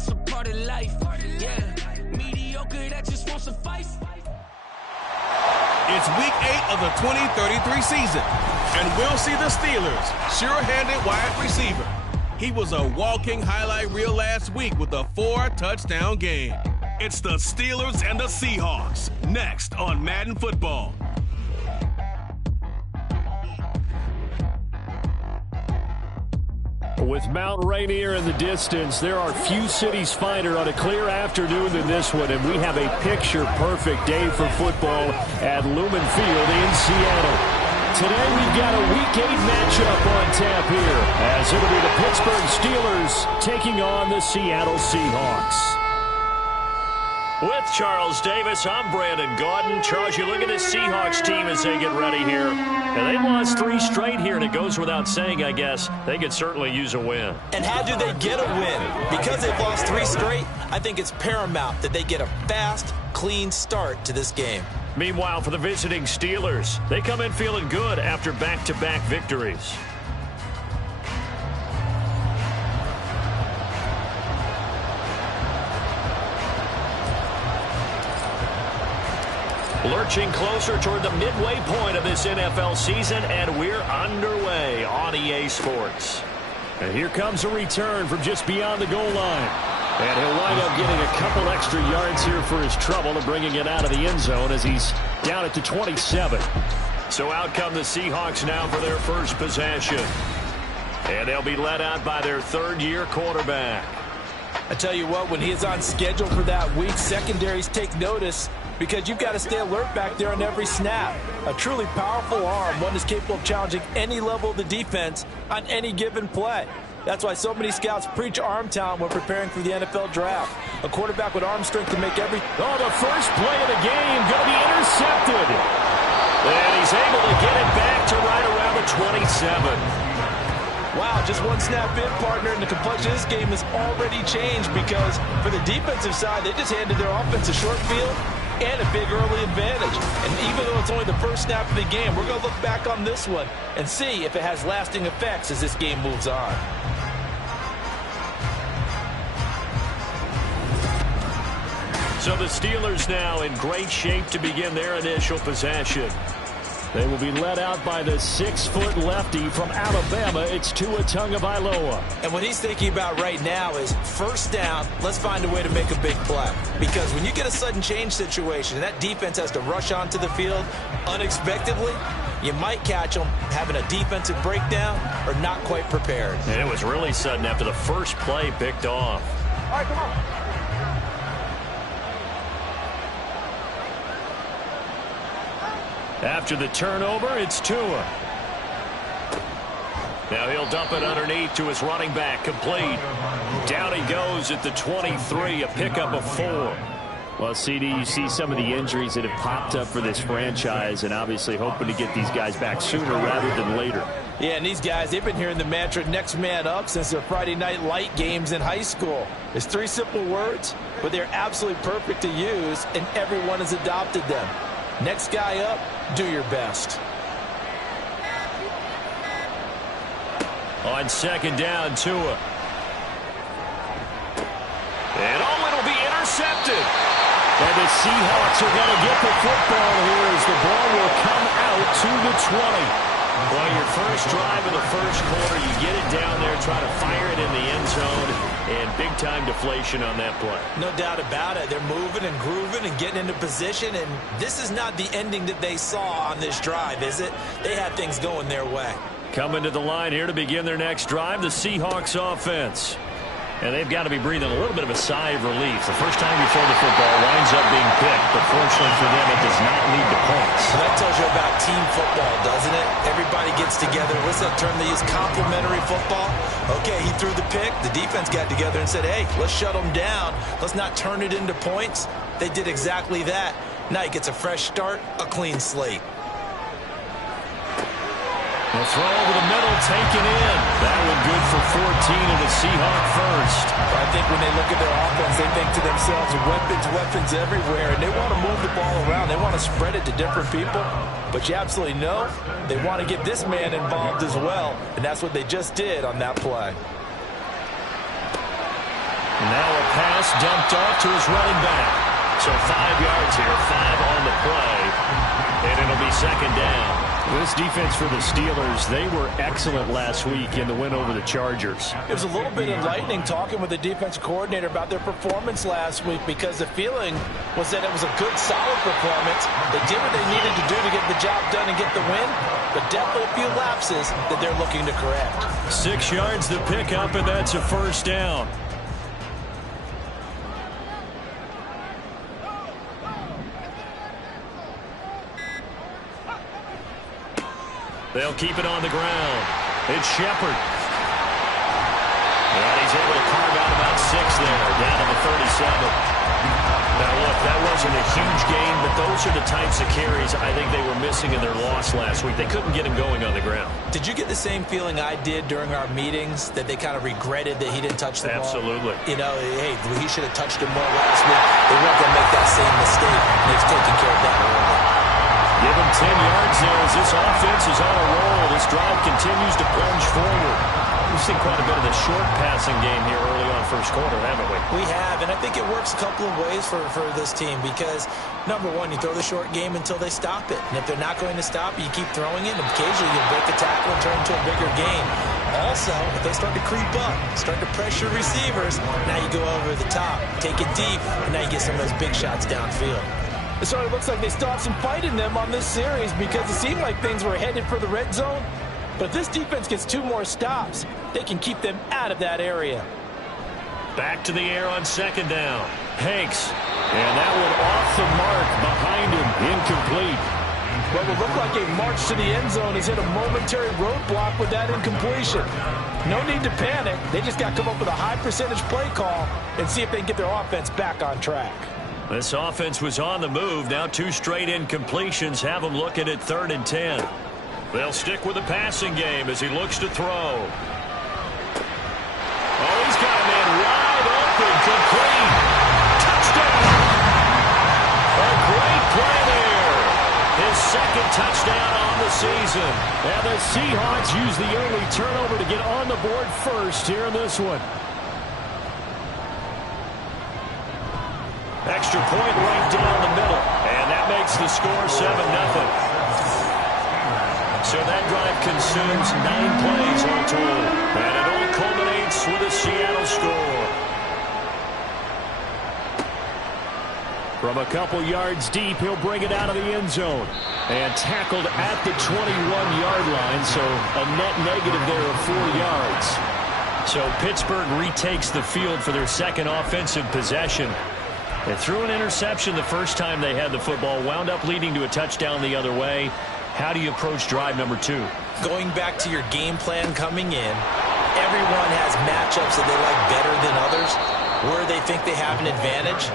that's a part of life. Yeah, mediocre, that just won't suffice. It's week 8 of the 2033 season, and we'll see the Steelers' sure-handed wide receiver. He was a walking highlight reel last week with a 4-touchdown game. It's the Steelers and the Seahawks, next on Madden Football. With Mount Rainier in the distance, there are few cities finer on a clear afternoon than this one, and we have a picture-perfect day for football at Lumen Field in Seattle. Today we've got a Week 8 matchup on tap here, as it'll be the Pittsburgh Steelers taking on the Seattle Seahawks. With Charles Davis, I'm Brandon Gaudin. Charles, you look at this Seahawks team as they get ready here. And they've lost 3 straight here, and it goes without saying, I guess, they could certainly use a win. And how do they get a win? Because they've lost 3 straight, I think it's paramount that they get a fast, clean start to this game. Meanwhile, for the visiting Steelers, they come in feeling good after back-to-back victories. Lurching closer toward the midway point of this NFL season, and we're underway on EA Sports. And here comes a return from just beyond the goal line. And he'll wind up getting a couple extra yards here for his trouble and bringing it out of the end zone as he's down at the 27. So out come the Seahawks now for their first possession. And they'll be led out by their third-year quarterback. I tell you what, when he is on schedule for that week, secondaries take notice because you've got to stay alert back there on every snap. A truly powerful arm, one that's capable of challenging any level of the defense on any given play. That's why so many scouts preach arm talent when preparing for the NFL draft. A quarterback with arm strength to make every... Oh, the first play of the game going to be intercepted. And he's able to get it back to right around the 27. Wow, just one snap in, partner, and the complexion of this game has already changed because for the defensive side, they just handed their offense a short field and a big early advantage. And even though it's only the first snap of the game, we're going to look back on this one and see if it has lasting effects as this game moves on. So the Steelers now in great shape to begin their initial possession. They will be led out by the 6-foot lefty from Alabama. It's Tua Tagovailoa. And what he's thinking about right now is first down, let's find a way to make a big play. Because when you get a sudden change situation and that defense has to rush onto the field unexpectedly, you might catch them having a defensive breakdown or not quite prepared. And it was really sudden after the first play picked off. All right, come on. After the turnover, it's Tua. Now he'll dump it underneath to his running back, complete. Down he goes at the 23, a pickup of 4. Well, CD, you see some of the injuries that have popped up for this franchise and obviously hoping to get these guys back sooner rather than later. Yeah, and these guys, they've been hearing the mantra next man up since their Friday night light games in high school. It's 3 simple words, but they're absolutely perfect to use, and everyone has adopted them. Next guy up, do your best. On second down, Tua. And it'll be intercepted. And the Seahawks are going to get the football here as the ball will come out to the 20. Well, your first drive of the first quarter, you get it down there, try to fire it in the end zone, and big-time deflation on that play. No doubt about it. They're moving and grooving and getting into position, and this is not the ending that they saw on this drive, is it? They had things going their way. Coming to the line here to begin their next drive, the Seahawks offense. And they've got to be breathing a little bit of a sigh of relief. The first time before the football winds up being picked, but fortunately for them, it does not lead to points. Well, that tells you about team football, doesn't it? Everybody gets together. What's that term they use? Complementary football? Okay, he threw the pick. The defense got together and said, hey, let's shut them down. Let's not turn it into points. They did exactly that. Now he gets a fresh start, a clean slate. The throw over the middle, taken in. That one good for 14 and a Seahawk first. I think when they look at their offense, they think to themselves, weapons everywhere, and they want to move the ball around. They want to spread it to different people. But you absolutely know they want to get this man involved as well, and that's what they just did on that play. Now a pass dumped off to his running back. So 5 yards here, 5 on the play, and it'll be second down. This defense for the Steelers, they were excellent last week in the win over the Chargers. It was a little bit enlightening talking with the defensive coordinator about their performance last week, because the feeling was that it was a good, solid performance. They did what they needed to do to get the job done and get the win, but definitely a few lapses that they're looking to correct. 6 yards to pick up, and that's a first down. They'll keep it on the ground. It's Shepard. And he's able to carve out about 6 there, down to the 37. Now, look, that wasn't a huge gain, but those are the types of carries I think they were missing in their loss last week. They couldn't get him going on the ground. Did you get the same feeling I did during our meetings, that they kind of regretted that he didn't touch the ball? Absolutely. You know, hey, he should have touched him more last week. They weren't going to make that same mistake, and they've taken care of that early. Give him 10 yards there as this offense is on a roll. This drive continues to plunge forward. We've seen quite a bit of the short passing game here early on first quarter, haven't we? We have, and I think it works a couple of ways for this team, because, number one, you throw the short game until they stop it. And if they're not going to stop it, you keep throwing it, and occasionally you'll break a tackle and turn into a bigger game. Also, if they start to creep up, start to pressure receivers, now you go over the top, take it deep, and now you get some of those big shots downfield. So it looks like they still have some fight in them on this series, because it seemed like things were headed for the red zone. But if this defense gets 2 more stops, they can keep them out of that area. Back to the air on second down. Hanks. And that one off the mark behind him. Incomplete. What would look like a march to the end zone has hit a momentary roadblock with that incompletion. No need to panic. They just got to come up with a high percentage play call and see if they can get their offense back on track. This offense was on the move. Now 2 straight incompletions have them looking at 3rd and 10. They'll stick with the passing game as he looks to throw. Oh, he's got a man wide open, complete. Touchdown! A great play there. His 2nd touchdown on the season. And the Seahawks use the early turnover to get on the board first here in this one. Extra point right down the middle. And that makes the score 7-0. So that drive consumes 9 plays all told. And it all culminates with a Seattle score. From a couple yards deep, he'll bring it out of the end zone. And tackled at the 21-yard line, so a net negative there of 4 yards. So Pittsburgh retakes the field for their 2nd offensive possession. They threw an interception the first time they had the football, wound up leading to a touchdown the other way. How do you approach drive number 2? Going back to your game plan coming in, everyone has matchups that they like better than others. Where they think they have an advantage,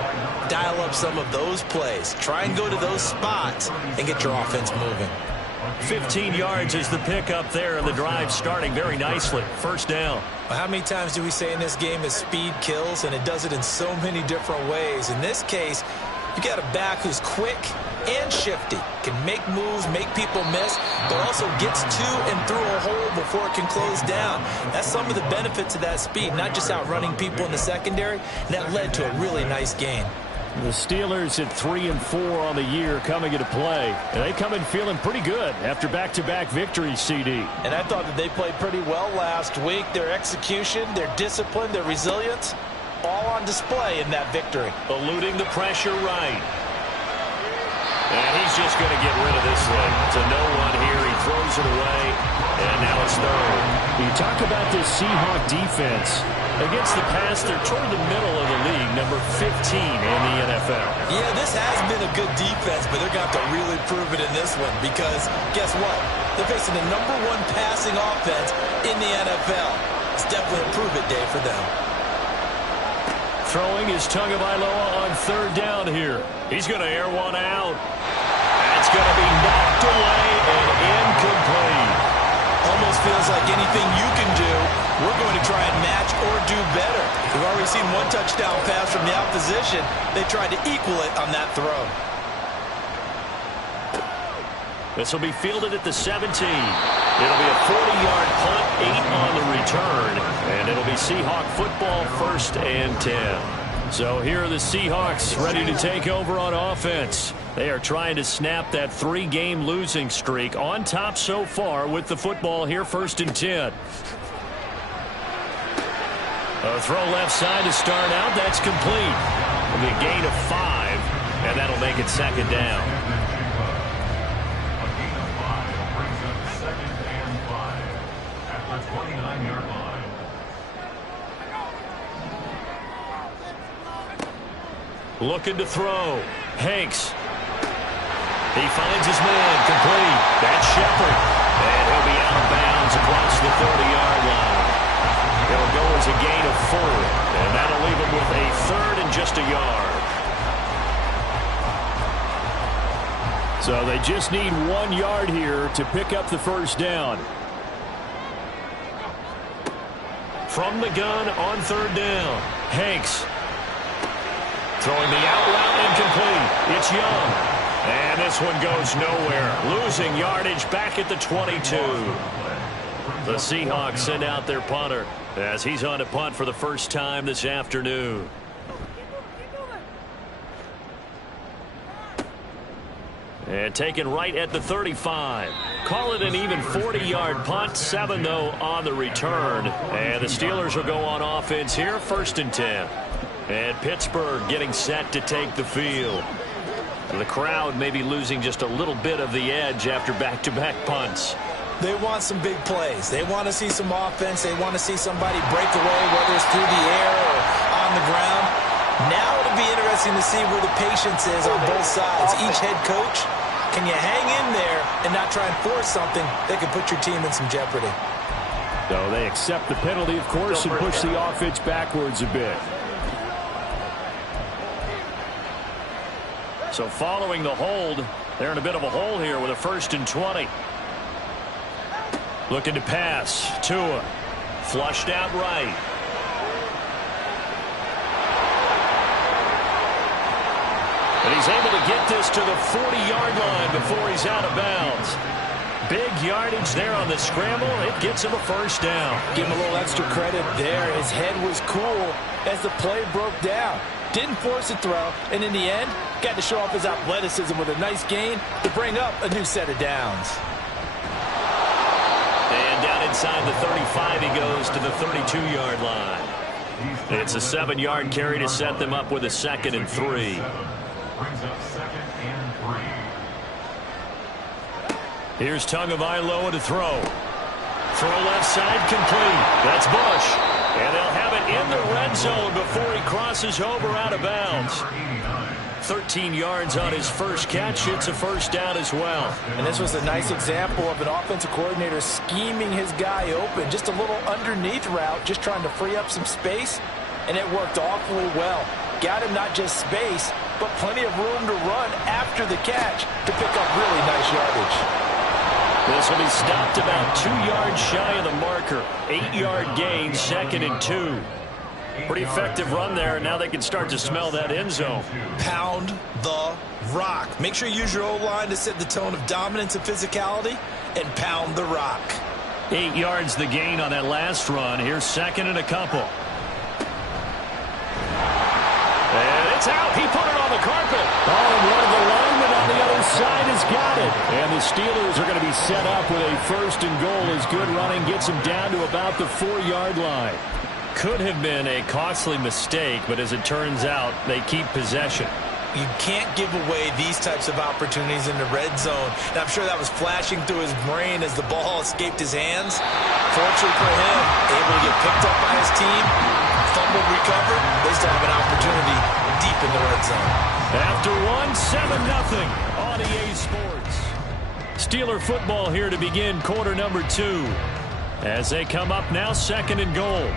dial up some of those plays. Try and go to those spots and get your offense moving. 15 yards is the pickup there, and the drive starting very nicely. First down. Well, how many times do we say in this game that speed kills, and it does it in so many different ways? In this case, you got a back who's quick and shifty, can make moves, make people miss, but also gets to and through a hole before it can close down. That's some of the benefits of that speed, not just outrunning people in the secondary, and that led to a really nice gain. The Steelers at 3-4 on the year coming into play. And they come in feeling pretty good after back-to-back victories, CD. And I thought that they played pretty well last week. Their execution, their discipline, their resilience, all on display in that victory. Eluding the pressure right. And he's just going to get rid of this one. To no one here. He throws it away. And now it's 3rd. You talk about this Seahawk defense. Against the pass, they're toward the middle of the league, number 15 in the NFL. Yeah, this has been a good defense, but they're going to have to really prove it in this one, because guess what? They're facing the number 1 passing offense in the NFL. It's definitely a prove-it day for them. Throwing is Tagovailoa on 3rd down here. He's going to air one out. That's going to be knocked away and incomplete. Almost feels like anything you can do, we're going to try and match or do better. We've already seen 1 touchdown pass from the opposition. They tried to equal it on that throw. This will be fielded at the 17. It'll be a 40-yard punt, 8 on the return, and it'll be Seahawk football, 1st and 10. So here are the Seahawks ready to take over on offense. They are trying to snap that 3-game losing streak. On top so far with the football here, 1st and 10. A throw left side to start out. That's complete. It'll be a gain of 5, and that'll make it 2nd down. Looking to throw. Hanks. He finds his man. Complete. That's Shepard. And he'll be out of bounds across the 30-yard line. It'll go as a gain of 4. And that'll leave him with a 3rd and just a yard. So they just need 1 yard here to pick up the 1st down. From the gun on 3rd down. Hanks. Throwing the out route incomplete. It's Young. And this one goes nowhere. Losing yardage back at the 22. The Seahawks send out their punter as he's on to punt for the first time this afternoon. And taken right at the 35. Call it an even 40-yard punt. 7, though, on the return. And the Steelers will go on offense here, 1st and 10. And Pittsburgh getting set to take the field. The crowd may be losing just a little bit of the edge after back-to-back punts. They want some big plays. They want to see some offense. They want to see somebody break away, whether it's through the air or on the ground. Now it'll be interesting to see where the patience is on both sides. Each head coach, can you hang in there and not try and force something that could put your team in some jeopardy? So they accept the penalty, of course, and push the offense backwards a bit. So following the hold, they're in a bit of a hole here with a 1st and 20. Looking to pass. Tua. Flushed out right. And he's able to get this to the 40-yard line before he's out of bounds. Big yardage there on the scramble. It gets him a 1st down. Give him a little extra credit there. His head was cool as the play broke down. Didn't force a throw, and in the end, got to show off his athleticism with a nice gain to bring up a new set of downs. And down inside the 35, he goes to the 32-yard line. It's a 7-yard carry to set them up with a 2nd and 3. Brings up 2nd and 3. Here's Tagovailoa to throw. Throw left side complete. That's Bush. And they'll have it in the red zone before he crosses over out of bounds. 13 yards on his first catch. It's a 1st down as well. And this was a nice example of an offensive coordinator scheming his guy open. Just a little underneath route, just trying to free up some space. And it worked awfully well. Got him not just space, but plenty of room to run after the catch to pick up really nice yardage. This will be stopped about 2 yards shy of the marker. 8-yard gain, 2nd and 2. Pretty effective run there. Now they can start to smell that end zone. Pound the rock. Make sure you use your O-line to set the tone of dominance and physicality, and pound the rock. 8 yards the gain on that last run. Here's 2nd and a couple. And it's out. He put it on the carpet. Oh, and one of the linemen on the other side has got it. And the Steelers are going to be set up with a 1st and goal as good running gets them down to about the 4-yard line. Could have been a costly mistake, but as it turns out, they keep possession. You can't give away these types of opportunities in the red zone. And I'm sure that was flashing through his brain as the ball escaped his hands. Fortunately for him, able to get picked up by his team, fumbled, recovered. They still have an opportunity deep in the red zone. After 7-0 on EA Sports. Steeler football here to begin quarter number 2. As they come up now, 2nd and goal.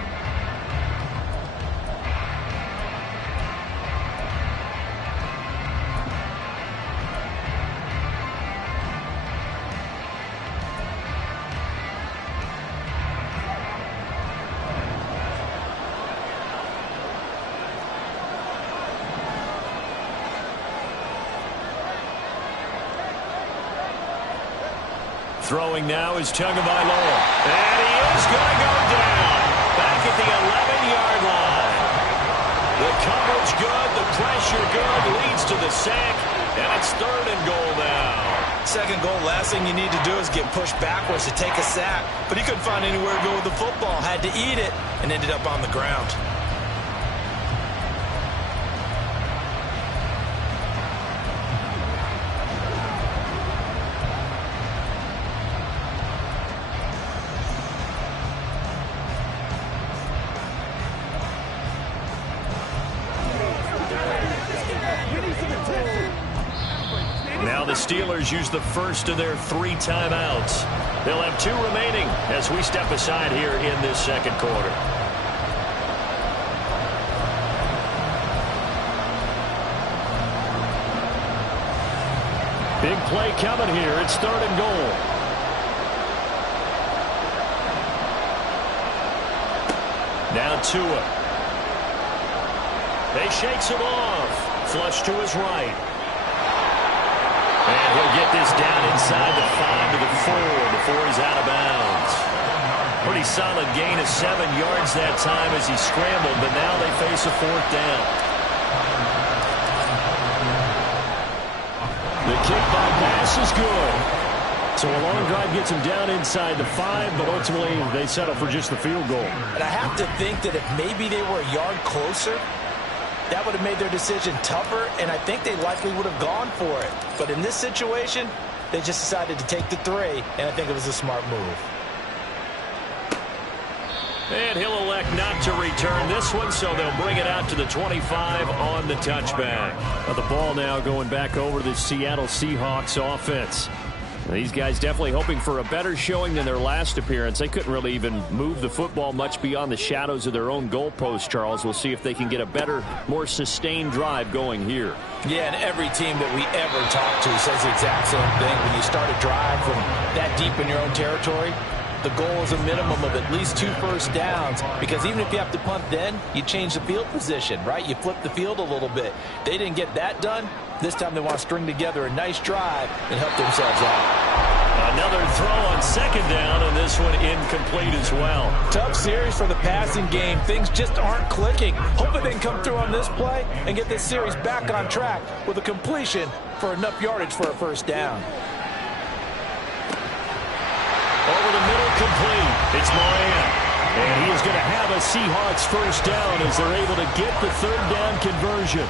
Throwing now is Tagovailoa. And he is going to go down. Back at the 11-yard line. The coverage coverage good, the pressure good, leads to the sack, and it's 3rd and goal now. Second goal, last thing you need to do is get pushed backwards to take a sack. But he couldn't find anywhere to go with the football, had to eat it, and ended up on the ground. Now the Steelers use the first of their 3 timeouts. They'll have 2 remaining as we step aside here in this second quarter. Big play coming here. It's 3rd and goal. Now Tua. They shakes him off. Flush to his right. And he'll get this down inside the 5 to the 4 before he's out of bounds. Pretty solid gain of 7 yards that time as he scrambled, but now they face a 4th down. The kick by pass is good. So a long drive gets him down inside the 5, but ultimately they settle for just the field goal. And I have to think that if maybe they were a yard closer, that would have made their decision tougher, and I think they likely would have gone for it. But in this situation, they just decided to take the 3, and I think it was a smart move. And he'll elect not to return this one, so they'll bring it out to the 25 on the touchback. But the ball now going back over to the Seattle Seahawks offense. These guys definitely hoping for a better showing than their last appearance. They couldn't really even move the football much beyond the shadows of their own goalpost, Charles. We'll see if they can get a better, more sustained drive going here. Yeah, and every team that we ever talk to says the exact same thing. When you start a drive from that deep in your own territory, the goal is a minimum of at least 2 first downs, because even if you have to punt then, you change the field position, right? You flip the field a little bit. They didn't get that done. This time they want to string together a nice drive and help themselves out. Another throw on 2nd down, and this one incomplete as well. Tough series for the passing game. Things just aren't clicking. Hoping they can come through on this play and get this series back on track with a completion for enough yardage for a first down. Over the middle, complete. It's Moran. And he is going to have a Seahawks first down as they're able to get the 3rd down conversion.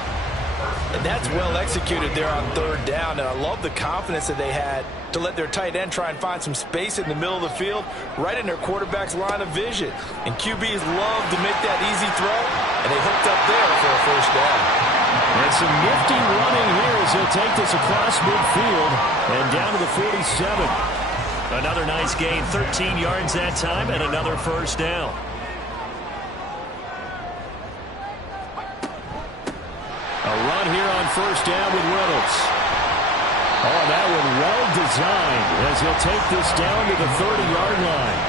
And that's well executed there on 3rd down. And I love the confidence that they had to let their tight end try and find some space in the middle of the field, right in their quarterback's line of vision. And QBs love to make that easy throw, and they hooked up there for a first down. And some nifty running here as they'll take this across midfield and down to the 47. Another nice gain, 13 yards that time, and another first down. A run here on first down with Reynolds. Oh, that one well designed as he'll take this down to the 30-yard line.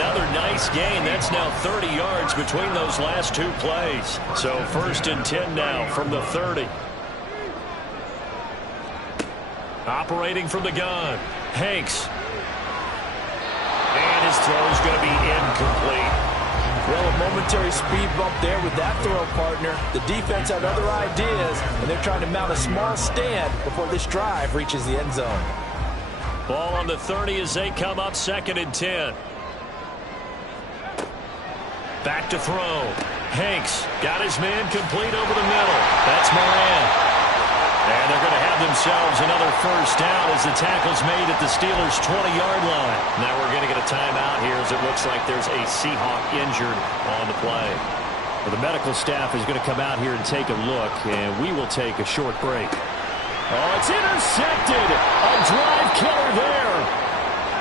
Another nice gain. That's now 30 yards between those last 2 plays. So 1st and 10 now from the 30. Operating from the gun, Hanks. And his throw is going to be incomplete. Well, a momentary speed bump there with that throw partner. The defense had other ideas, and they're trying to mount a small stand before this drive reaches the end zone. Ball on the 30 as they come up 2nd and 10. Back to throw. Hanks got his man complete over the middle. That's Moran. And they're going to have themselves another first down as the tackle's made at the Steelers' 20-yard line. Now we're going to get a timeout here as it looks like there's a Seahawk injured on the play. Well, the medical staff is going to come out here and take a look, and we will take a short break. Oh, it's intercepted. A drive killer there.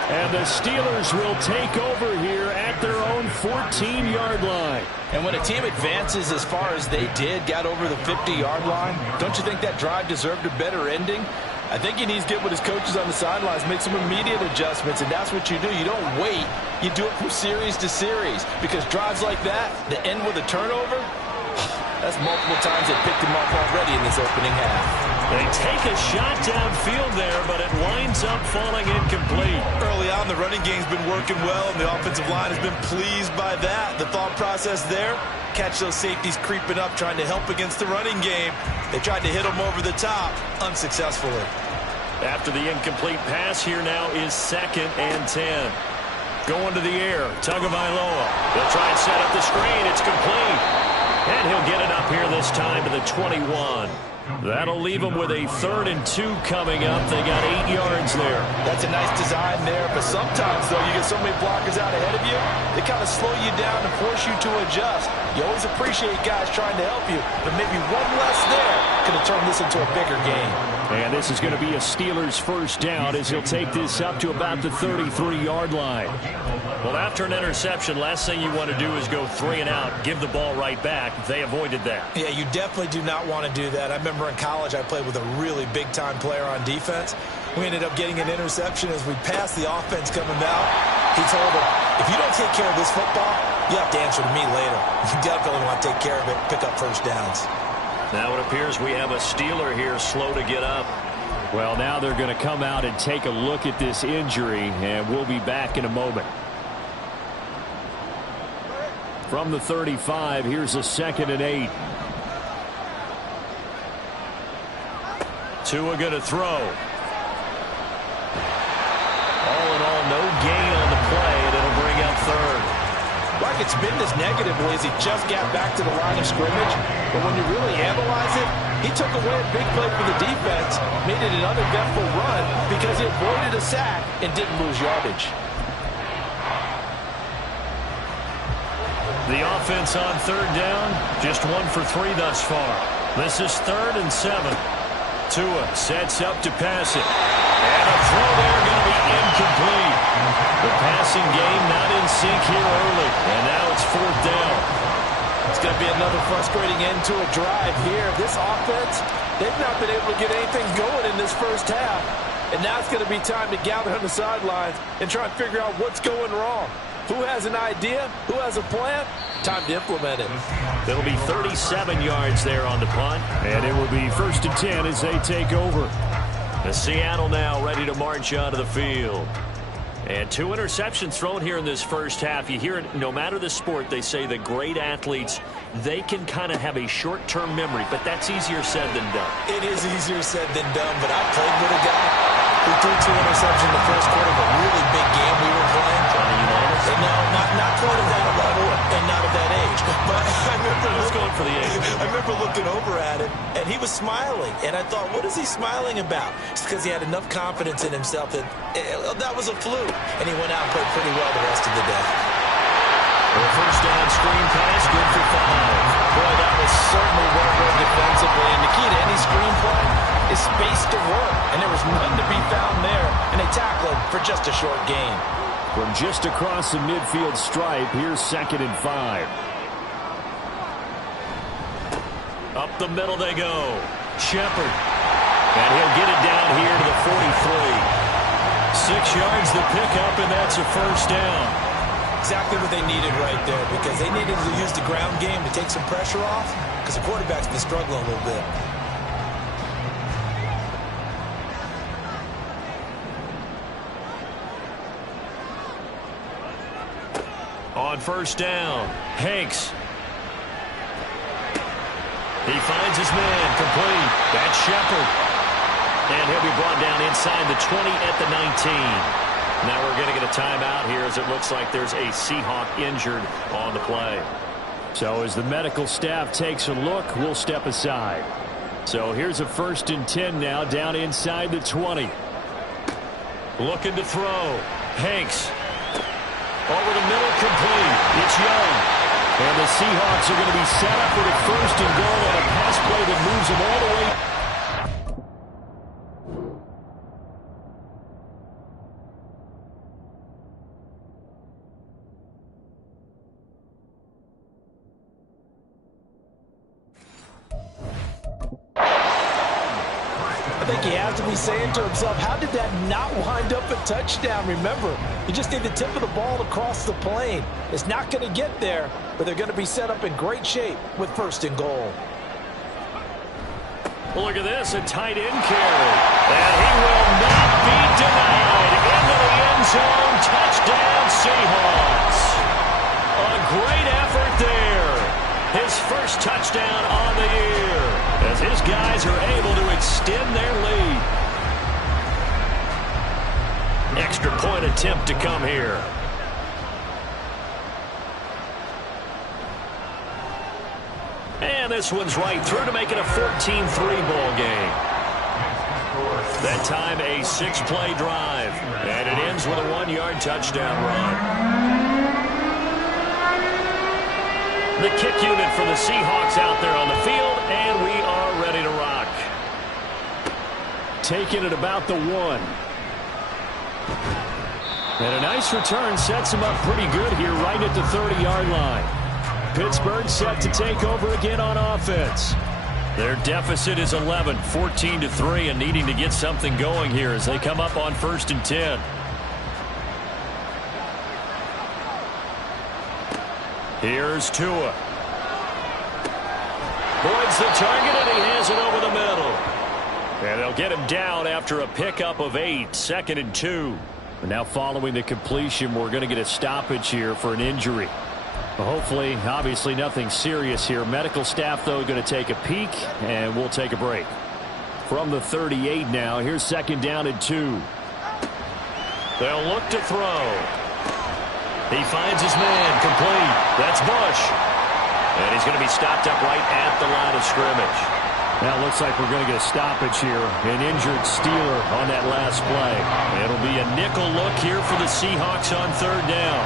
And the Steelers will take over here at their own 14-yard line. And when a team advances as far as they did, got over the 50-yard line, don't you think that drive deserved a better ending? I think he needs to get with his coaches on the sidelines, make some immediate adjustments, and that's what you do. You don't wait. You do it from series to series, because drives like that end with a turnover, That's multiple times they picked him off already in this opening half. They take a shot downfield there, but it winds up falling incomplete. Early on, the running game's been working well, and the offensive line has been pleased by that. The thought process there, catch those safeties creeping up, trying to help against the running game. They tried to hit them over the top, unsuccessfully. After the incomplete pass, here now is 2nd and 10. Going to the air, Tagovailoa. They'll try and set up the screen. It's complete. And he'll get it up here this time to the 21. That'll leave them with a 3rd and 2 coming up. They got 8 yards there. That's a nice design there, but sometimes, though, you get so many blockers out ahead of you, they kind of slow you down and force you to adjust. You always appreciate guys trying to help you, but maybe one less there could have turned this into a bigger game. And this is going to be a Steelers first down as he'll take this up to about the 33-yard line. Well, after an interception, last thing you want to do is go 3 and out, give the ball right back. They avoided that. Yeah, you definitely do not want to do that. I remember in college I played with a really big-time player on defense. We ended up getting an interception as we passed the offense coming out. He told him, if you don't take care of this football, you have to answer to me later. You definitely want to take care of it, pick up first downs. Now it appears we have a Steeler here slow to get up. Well, now they're going to come out and take a look at this injury, and we'll be back in a moment. From the 35, here's a 2nd and 8. Tua going to throw. All in all, no gain on the play, and it'll bring up 3rd. Like it's been this negatively as he just got back to the line of scrimmage. But when you really analyze it, he took away a big play for the defense, made it an uneventful run because he avoided a sack and didn't lose yardage. The offense on 3rd down, just 1 for 3 thus far. This is 3rd and 7. Tua sets up to pass it. And a throw there going to be incomplete. The passing game not in sync here early. And now it's 4th down. It's going to be another frustrating end to a drive here. This offense, they've not been able to get anything going in this first half. And now it's going to be time to gather on the sidelines and try and figure out what's going wrong. Who has an idea? Who has a plan? Time to implement it. It'll be 37 yards there on the punt. And it will be 1st and 10 as they take over. The Seattle now ready to march onto the field. And 2 interceptions thrown here in this first half. You hear it, no matter the sport, they say the great athletes, they can kind of have a short-term memory, but that's easier said than done. It is easier said than done, but I played with a guy who threw 2 interceptions in the first quarter of a really big game we were playing. And no, not quite at that level and not at that age. But I remember going for the age. I remember looking over at him, and he was smiling. And I thought, what is he smiling about? It's because he had enough confidence in himself that that was a fluke. And he went out and played pretty well the rest of the day. The first down screen pass, good for 5. Boy, that was certainly well read defensively. And the key to any screen play is space to work. And there was none to be found there. And they tackled for just a short gain. From just across the midfield stripe, here's 2nd and 5. Up the middle they go. Shepard. And he'll get it down here to the 43. 6 yards the pickup, and that's a first down. Exactly what they needed right there, because they needed to use the ground game to take some pressure off, because the quarterback's been struggling a little bit. On first down, Hanks. He finds his man, complete. That's Shepard. And he'll be brought down inside the 20 at the 19. Now we're going to get a timeout here as it looks like there's a Seahawk injured on the play. So as the medical staff takes a look, we'll step aside. So here's a 1st and 10 now down inside the 20. Looking to throw. Hanks. Over the middle, complete. It's Young. And the Seahawks are going to be set up with a 1st and goal on a pass play that moves them all the way. think he has to be saying to himself, how did that not wind up a touchdown? Remember, you just need the tip of the ball to cross the plane. It's not going to get there, but they're going to be set up in great shape with 1st and goal. Look at this, a tight end carry. And he will not be denied. Into the end zone, touchdown Seahawks. A great effort there. His first touchdown on the year, as his guys are able to extend their lead. Extra point attempt to come here. And this one's right through to make it a 14-3 ball game. That time a 6-play drive. And it ends with a 1-yard touchdown run. The kick unit for the Seahawks out there on the field, and we are ready to rock. Taking it about the 1. And a nice return sets him up pretty good here right at the 30-yard line. Pittsburgh set to take over again on offense. Their deficit is 11, 14-3, and needing to get something going here as they come up on 1st and 10. Here's Tua. Boyd's the target, and he has it over the middle. And they'll get him down after a pickup of 8, 2nd and 2. And now following the completion, we're going to get a stoppage here for an injury. Hopefully, obviously nothing serious here. Medical staff, though, going to take a peek, and we'll take a break. From the 38 now, here's 2nd down and 2. They'll look to throw. He finds his man, complete. That's Bush. And he's going to be stopped up right at the line of scrimmage. Now it looks like we're going to get a stoppage here. An injured Steeler on that last play. It'll be a nickel look here for the Seahawks on 3rd down.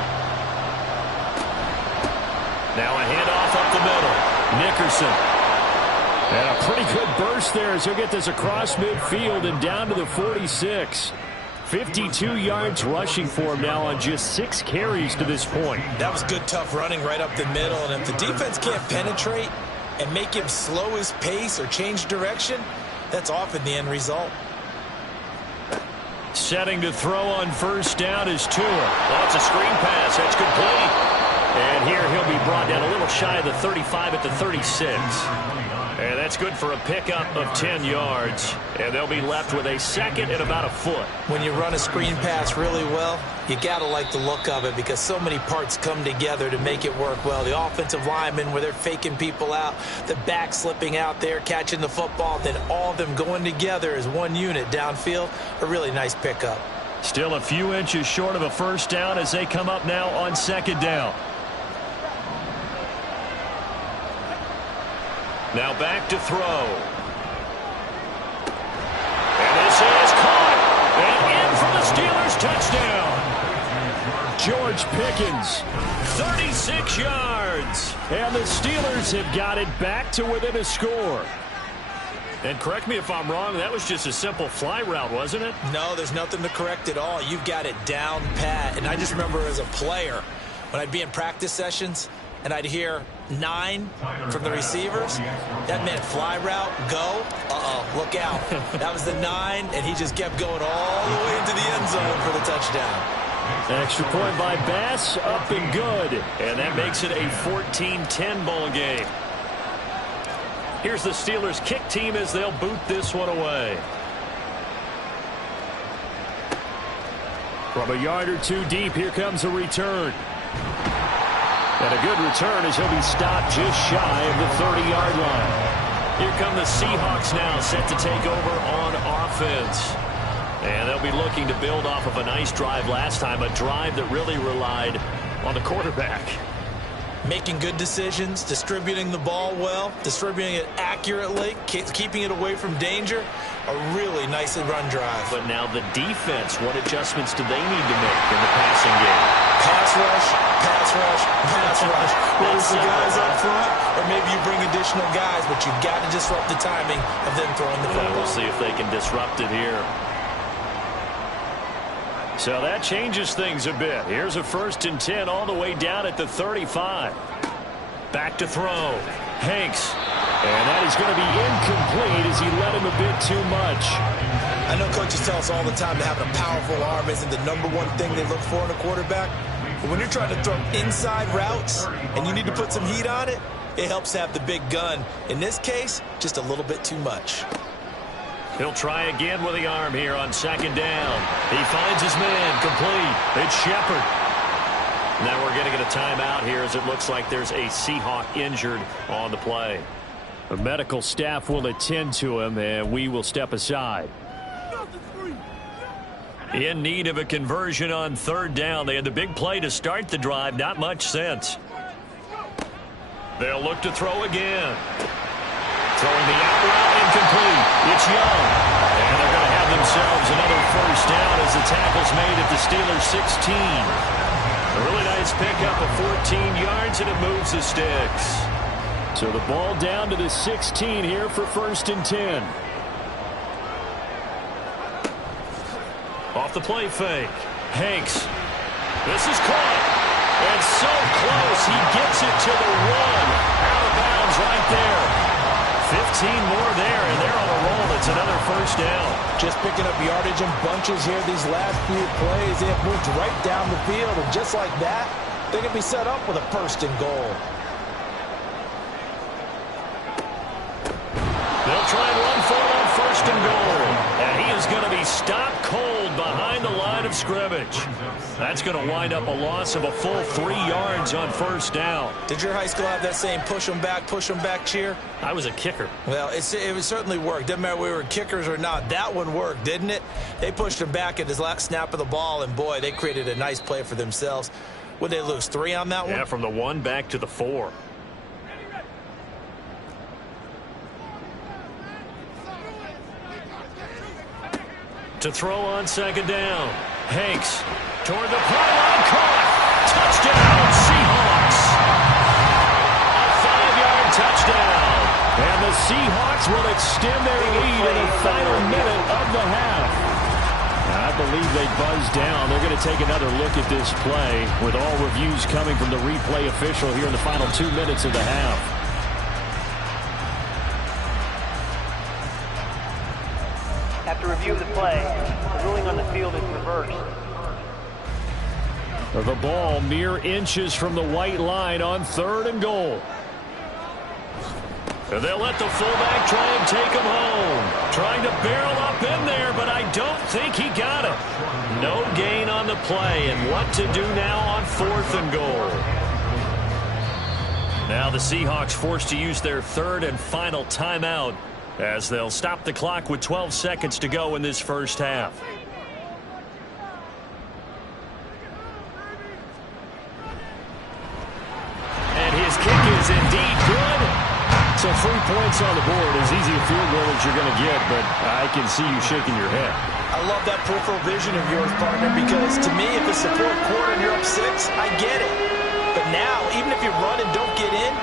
Now a handoff up the middle. Nickerson. And a pretty good burst there as he'll get this across midfield and down to the 46. 52 yards rushing for him now on just 6 carries to this point. That was good, tough running right up the middle. And if the defense can't penetrate and make him slow his pace or change direction, that's often the end result. Setting to throw on 1st down is Tua. That's a screen pass. That's complete. And here he'll be brought down a little shy of the 35 at the 36. And that's good for a pickup of 10 yards. And they'll be left with a 2nd and about a foot. When you run a screen pass really well, you got to like the look of it because so many parts come together to make it work well. The offensive linemen, where they're faking people out, the back slipping out there, catching the football, then all of them going together as one unit downfield. A really nice pickup. Still a few inches short of a 1st down as they come up now on 2nd down. Now back to throw. And this is caught. And in for the Steelers touchdown. George Pickens, 36 yards. And the Steelers have got it back to within a score. And correct me if I'm wrong, that was just a simple fly route, wasn't it? No, there's nothing to correct at all. You've got it down pat. And I just remember as a player, when I'd be in practice sessions, and I'd hear 9 from the receivers, that meant fly route, go, look out. That was the 9, and he just kept going all the way into the end zone for the touchdown. Extra point by Bass, up and good. And that makes it a 14-10 ball game. Here's the Steelers kick team as they'll boot this one away. From a yard or 2 deep, here comes a return. And a good return as he'll be stopped just shy of the 30-yard line. Here come the Seahawks now, set to take over on offense. And they'll be looking to build off of a nice drive last time, a drive that really relied on the quarterback. Making good decisions, distributing the ball well, distributing it accurately, keeping it away from danger. A really nicely run drive. But now the defense, what adjustments do they need to make in the passing game? Pass rush, pass rush, pass rush. Whether it's the guys up front or maybe you bring additional guys, but you've got to disrupt the timing of them throwing the football. We'll see if they can disrupt it here. So that changes things a bit. Here's a 1st and 10 all the way down at the 35. Back to throw. Hanks. And that that is going to be incomplete as he led him a bit too much. I know coaches tell us all the time that having a powerful arm isn't the #1 thing they look for in a quarterback. But when you're trying to throw inside routes and you need to put some heat on it, it helps to have the big gun. In this case, just a little bit too much. He'll try again with the arm here on 2nd down. He finds his man complete. It's Shepard. Now we're going to get a timeout here as it looks like there's a Seahawk injured on the play. The medical staff will attend to him, and we will step aside. In need of a conversion on 3rd down. They had the big play to start the drive. Not much sense. They'll look to throw again. Throwing the out route incomplete. It's Young. And they're going to have themselves another 1st down as the tackle's made at the Steelers' 16. A really nice pickup of 14 yards, and it moves the sticks. So the ball down to the 16 here for 1st and 10. Off the play fake. Hanks. This is caught. And so close. He gets it to the 1. Out of bounds right there. 15 more there, and they're on a roll. It's another 1st down. Just picking up yardage in bunches here these last few plays. They have moved right down the field, and just like that, they can be set up with a 1st and goal. They'll try and run for it on 1st and goal. And he is going to be stopped cold behind the line of scrimmage. That's going to wind up a loss of a full 3 yards on 1st down. Did your high school have that same push them back cheer? I was a kicker. Well, it certainly worked. Doesn't matter if we were kickers or not. That one worked, didn't it? They pushed him back at his last snap of the ball, and boy, they created a nice play for themselves. Would they lose 3 on that one? Yeah, from the 1 back to the 4. To throw on 2nd down. Hanks toward the pylon. Caught. Touchdown, Seahawks. A 5-yard touchdown. And the Seahawks will extend their lead in the final minute of the half. I believe they buzzed down. They're going to take another look at this play with all reviews coming from the replay official here in the final 2 minutes of the half. After review of the play, the ruling on the field is reversed. The ball mere inches from the white line on 3rd and goal. And they'll let the fullback try and take him home. Trying to barrel up in there, but I don't think he got it. No gain on the play, and what to do now on 4th and goal. Now the Seahawks forced to use their 3rd and final timeout, as they'll stop the clock with 12 seconds to go in this 1st half. And his kick is indeed good. So 3 points on the board. As easy a field goal as you're going to get, but I can see you shaking your head. I love that peripheral vision of yours, partner, because to me, if it's the 4th quarter and you're up 6, I get it. But now, even if you run and don't get in,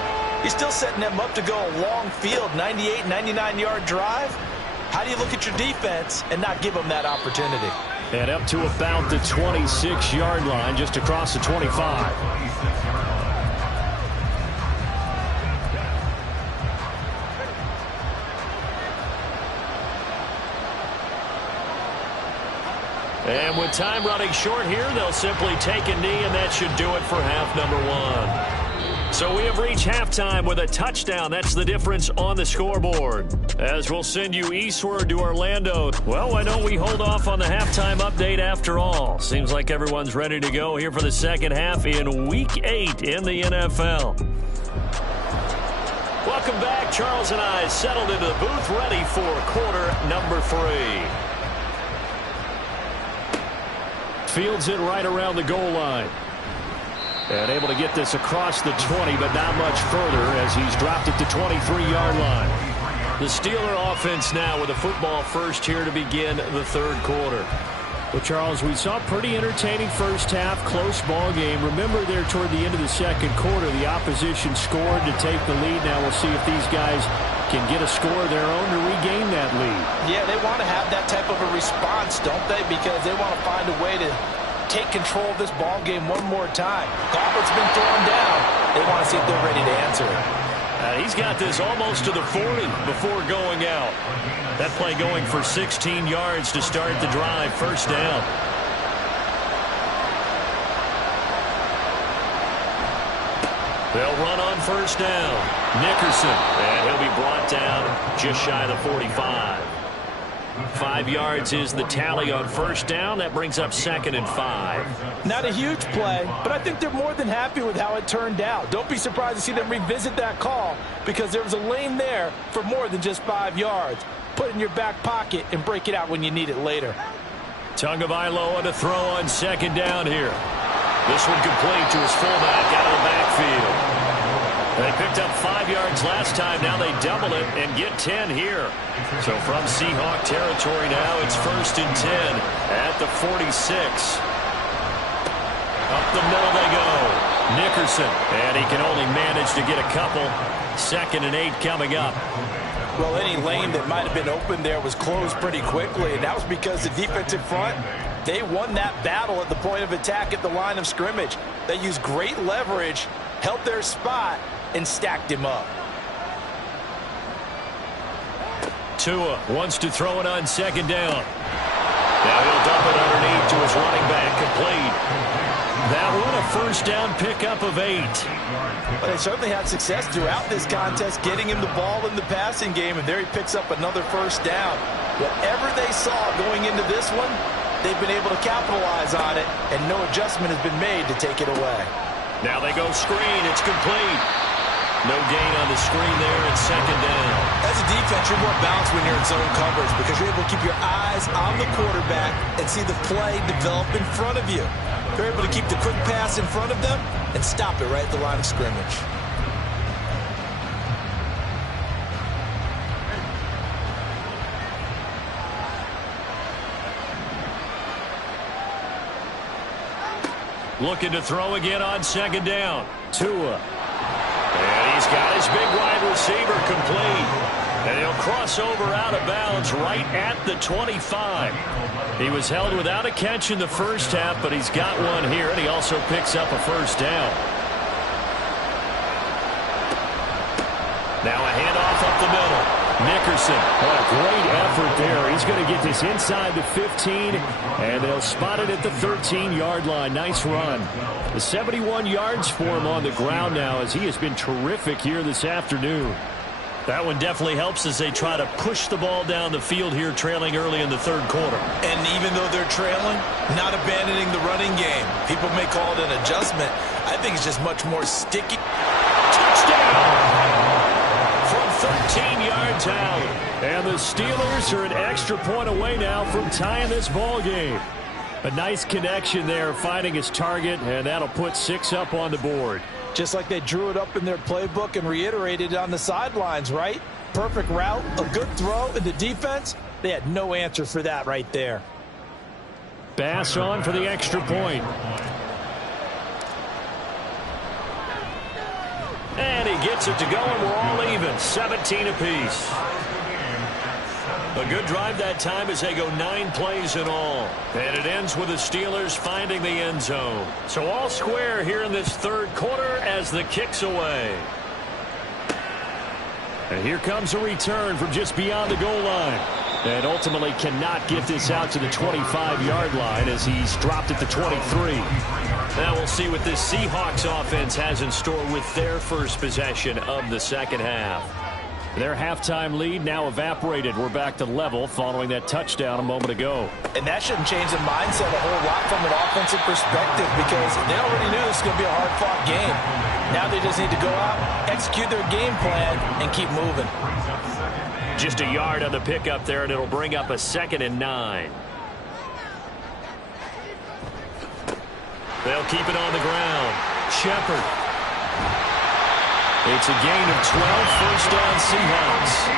you're still setting them up to go a long field, 98, 99-yard drive. How do you look at your defense and not give them that opportunity? And up to about the 26-yard line, just across the 25. And with time running short here, they'll simply take a knee, and that should do it for half number 1. So we have reached halftime with a touchdown. That's the difference on the scoreboard. As we'll send you eastward to Orlando. Well, why don't we hold off on the halftime update after all? Seems like everyone's ready to go here for the 2nd half in Week 8 in the NFL. Welcome back. Charles and I settled into the booth, ready for quarter number 3. Fields it right around the goal line. And able to get this across the 20, but not much further as he's dropped it to 23-yard line. The Steeler offense now with a football first here to begin the 3rd quarter. Well, Charles, we saw a pretty entertaining first half, close ball game. Remember there toward the end of the 2nd quarter, the opposition scored to take the lead. Now we'll see if these guys can get a score of their own to regain that lead. Yeah, they want to have that type of a response, don't they? Because they want to find a way to take control of this ball game one more time. Gauntlet's been thrown down. They want to see if they're ready to answer it. He's got this almost to the 40 before going out. That play going for 16 yards to start the drive. First down. They'll run on first down. Nickerson, and he'll be brought down just shy of the 45. 5 yards is the tally on first down. That brings up 2nd and 5. Not a huge play, but I think they're more than happy with how it turned out. Don't be surprised to see them revisit that call because there was a lane there for more than just 5 yards. Put it in your back pocket and break it out when you need it later. Tagovailoa to throw on 2nd down here. This one complete to his fullback out of the backfield. They picked up 5 yards last time. Now they double it and get 10 here. So from Seahawk territory now, it's 1st and 10 at the 46. Up the middle they go. Nickerson, and he can only manage to get a couple. 2nd and 8 coming up. Well, any lane that might have been open there was closed pretty quickly, and that was because the defensive front, they won that battle at the point of attack at the line of scrimmage. They used great leverage, held their spot, and stacked him up. Tua wants to throw it on 2nd down. Now he'll dump it underneath to his running back, complete. That one a first down pickup of 8. But they certainly had success throughout this contest, getting him the ball in the passing game, and there he picks up another first down. Whatever they saw going into this one, they've been able to capitalize on it, and no adjustment has been made to take it away. Now they go screen. It's complete. No gain on the screen there, and 2nd down. As a defense, you're more balanced when you're in zone coverage because you're able to keep your eyes on the quarterback and see the play develop in front of you. You're able to keep the quick pass in front of them and stop it right at the line of scrimmage. Looking to throw again on 2nd down. Tua. And he's got his big wide receiver complete. And he'll cross over out of bounds right at the 25. He was held without a catch in the first half, but he's got one here, and he also picks up a first down. Now a handoff up the middle. Nickerson, what a great effort there. He's going to get this inside the 15, and they'll spot it at the 13-yard line. Nice run. The 71 yards for him on the ground now as he has been terrific here this afternoon. That one definitely helps as they try to push the ball down the field here, trailing early in the 3rd quarter. And even though they're trailing, not abandoning the running game. People may call it an adjustment. I think it's just much more sticky. Touchdown! From 13 yards out. And the Steelers are an extra point away now from tying this ball game. A nice connection there, finding his target, and that'll put 6 up on the board. Just like they drew it up in their playbook and reiterated on the sidelines, right? Perfect route, a good throw, and the defense, they had no answer for that right there. Bass on for the extra point. And he gets it to go, and we're all even. 17 apiece. A good drive that time as they go 9 plays in all. And it ends with the Steelers finding the end zone. So all square here in this 3rd quarter as the kick's away. And here comes a return from just beyond the goal line. And ultimately cannot get this out to the 25-yard line as he's dropped at the 23. Now we'll see what this Seahawks offense has in store with their first possession of the 2nd half. Their halftime lead now evaporated. We're back to level following that touchdown a moment ago. And that shouldn't change the mindset a whole lot from an offensive perspective because they already knew this was going to be a hard-fought game. Now they just need to go out, execute their game plan, and keep moving. Just a yard on the pickup there, and it'll bring up a 2nd and 9. They'll keep it on the ground. Shepard. It's a gain of 12, first down Seahawks.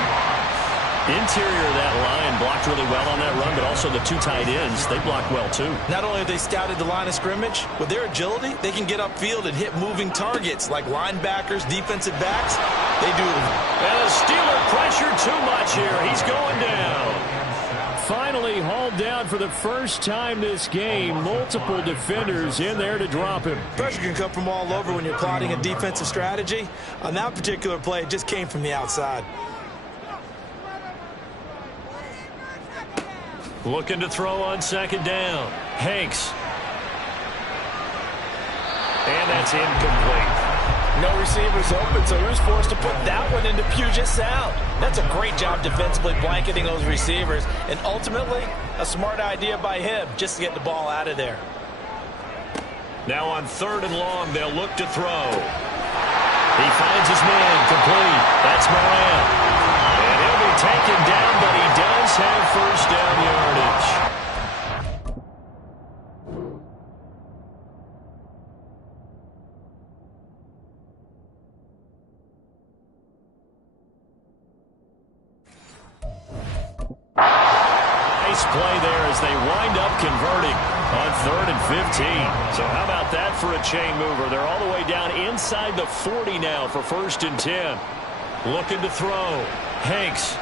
Interior of that line blocked really well on that run, but also the 2 tight ends, they blocked well too. Not only have they scouted the line of scrimmage, with their agility, they can get upfield and hit moving targets like linebackers, defensive backs. They do. And the Steeler pressure too much here. He's going down. Finally, called down for the first time this game. Multiple defenders in there to drop him. Pressure can come from all over when you're plotting a defensive strategy. On that particular play, it just came from the outside. Looking to throw on second down. Hanks. And that's incomplete. No receivers open, so he was forced to put that one into Puget Sound. That's a great job defensively blanketing those receivers, and ultimately a smart idea by him just to get the ball out of there. Now on 3rd and long, they'll look to throw. He finds his man complete. That's Moran. And he'll be taken down, but he does have first down yardage. Play there as they wind up converting on 3rd and 15. So how about that for a chain mover? They're all the way down inside the 40 now for 1st and 10. Looking to throw. Hanks.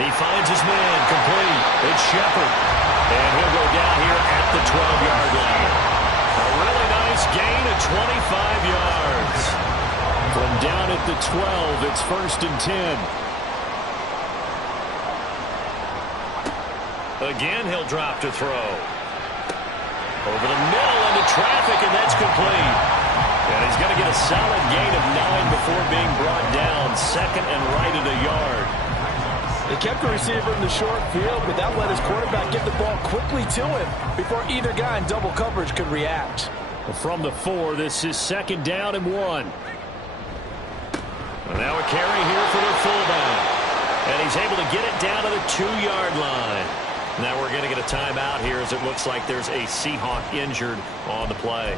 He finds his man complete. It's Shepard. And he'll go down here at the 12-yard line. A really nice gain of 25 yards. From down at the 12, it's 1st and 10. Again, he'll drop to throw. Over the middle into traffic, and that's complete. And he's going to get a solid gain of 9 before being brought down. 2nd and right at a yard. He kept the receiver in the short field, but that let his quarterback get the ball quickly to him before either guy in double coverage could react. From the 4, this is 2nd down and 1. And now a carry here for the fullback. And he's able to get it down to the 2-yard line. Now we're going to get a timeout here as it looks like there's a Seahawk injured on the play.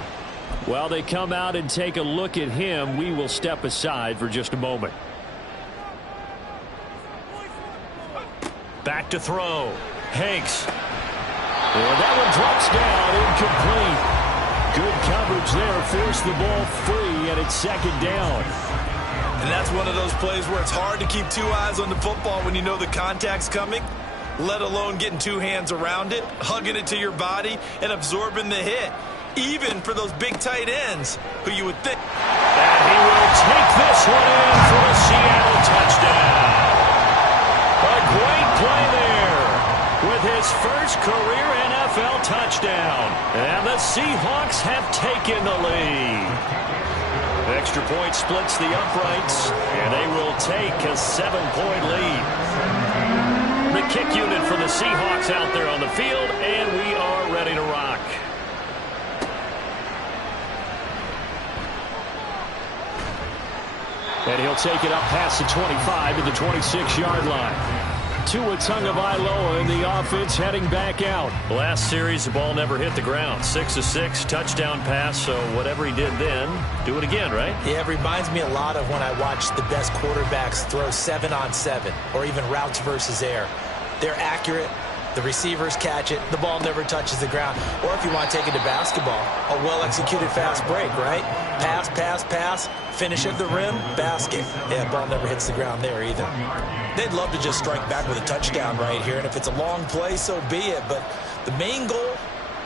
While they come out and take a look at him, we will step aside for just a moment. Back to throw. Hanks. Well, that one drops down, incomplete. Good coverage there, forced the ball free, and it's 2nd down. And that's one of those plays where it's hard to keep 2 eyes on the football when you know the contact's coming, let alone getting 2 hands around it, hugging it to your body, and absorbing the hit, even for those big tight ends who you would think. And he will take this one in for a Seattle touchdown. A great play there with his first career NFL touchdown. And the Seahawks have taken the lead. Extra point splits the uprights, and they will take a 7-point lead. The kick unit for the Seahawks out there on the field, and we are ready to rock. And he'll take it up past the 25 to the 26-yard line. Tua Tagovailoa in the offense heading back out. Last series, the ball never hit the ground. 6 of 6, touchdown pass, so whatever he did then, do it again, right? Yeah, it reminds me a lot of when I watch the best quarterbacks throw 7-on-7 or even routes versus air. They're accurate. The receivers catch it. The ball never touches the ground. Or if you want to take it to basketball, a well-executed fast break, right? Pass, pass, pass, finish at the rim, basket. Yeah, ball never hits the ground there either. They'd love to just strike back with a touchdown right here, and if it's a long play, so be it. But the main goal,